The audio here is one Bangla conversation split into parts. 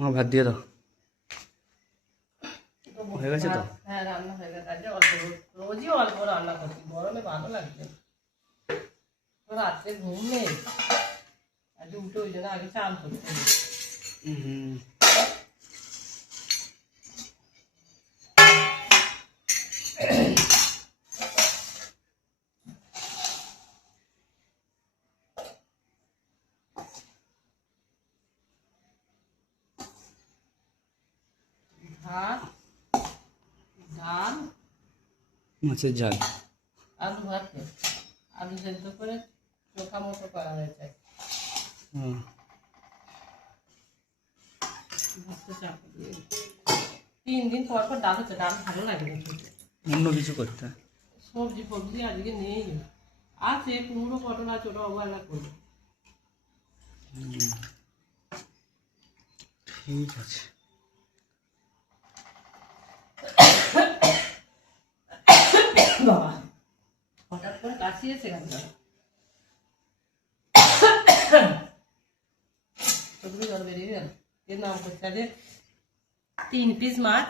মা ভাত দিয়ে দাও। হয়ে গেছে তো? হ্যাঁ রান্না হয়ে গেছে। আজকে অল্প রোজই অল্প রান্না করছি, গরমে ভালো লাগছে। তো রাত্রে ঘুম নেই, আজকে উঠে ওই জন্য আগে চান করতে হবে। ভাত, ডাল, মাছের ঝাল, আলু ভাতে, আলু সেদ্ধ করে চোখা মতো করা হয়েছে। চাপা দিয়ে 3 দিন পর পর ডাল হচ্ছে, ডাল ভালো লাগে না খেতে। অন্য কিছু করতে হয়। সবজি ফবজি আজকে নেই, আছে কুমড়ো পটল আছে, ওটা অবহেলা করবো। ঠিক আছে। বাবা হঠাৎ করে কাশি এসে গেল, জল বেরিয়ে গেল। এর নাম করছে যে 3 পিস মাছ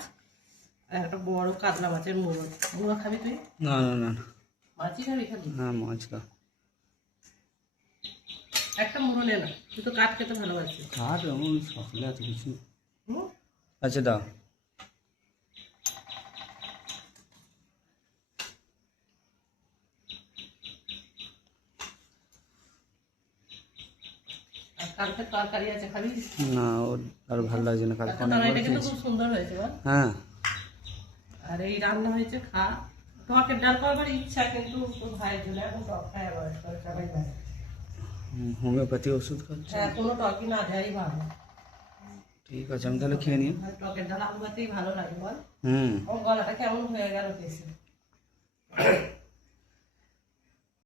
আর একটা বড় কাতলা মাছের মুড়ো। মুড়ো খাবি তুই? না না না না, মাছই খাবি খালি? না মাছ দাও। একটা মুড়ো নে না, তুই তো কাঠ খেতে ভালোবাসিস। কাঠ এমন সকালে এত কিছু। হুম, আচ্ছা দাও। আর কালকে তরকারি আছে, খাবি? না ওর আর ভালো লাগছে না, কালকে অনেক তরকারিটা বড় কিন্তু খেয়েছি। খুব সুন্দর হয়েছে বল। হ্যাঁ আর এই রান্না হয়েছে খা। টকের ডাল করবার ইচ্ছা, কিন্তু তোর ভাইয়ের জন্য এখন টক খাই অ্যাভয়েড করে সবাই জানে। হোমিওপ্যাথি ওষুধ খাচ্ছি। হ্যাঁ, কোনো টকই না দেয়াই ভালো। ঠিক আছে, আমি তাহলে খেয়ে নিই। টকের ডাল আলু ভাতেই ভালো লাগে বল। হুম। ও গলাটা কেমন হয়ে গেল পেছে।